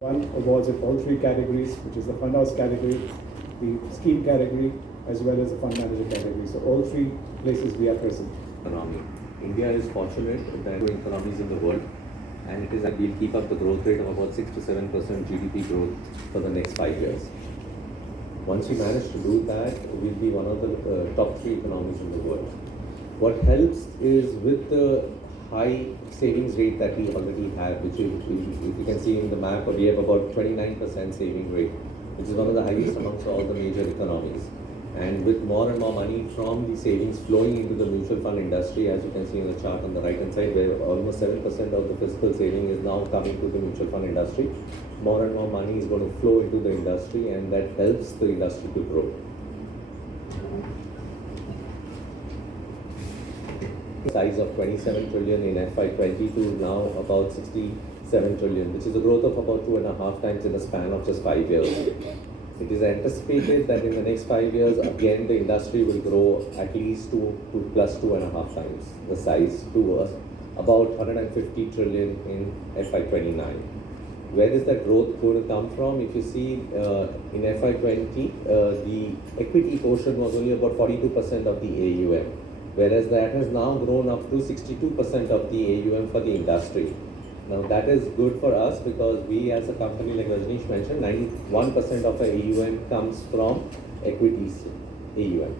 One awards in all three categories, which is the fund house category, the scheme category, as well as the fund manager category. So all three places we are present. Economy. India is fortunate that growing economies in the world, and it is that we'll keep up the growth rate of about 6 to 7% GDP growth for the next 5 years. Once we manage to do that, we'll be one of the top 3 economies in the world. What helps is with the high savings rate that we already have, which if you can see in the map, we have about 29% saving rate, which is one of the highest amongst all the major economies. And with more and more money from the savings flowing into the mutual fund industry, as you can see in the chart on the right hand side, where almost 7% of the fiscal saving is now coming to the mutual fund industry, more and more money is going to flow into the industry, and that helps the industry to grow. Size of 27 trillion in FY20 to now about 67 trillion, which is a growth of about 2.5 times in a span of just 5 years. It is anticipated that in the next 5 years, again, the industry will grow at least to plus 2.5 times the size to about 150 trillion in FY29. Where is that growth going to come from? If you see in FY20, the equity portion was only about 42% of the AUM, whereas that has now grown up to 62% of the AUM for the industry. Now that is good for us because we as a company, like Rajneesh mentioned, 91% of our AUM comes from equities AUM.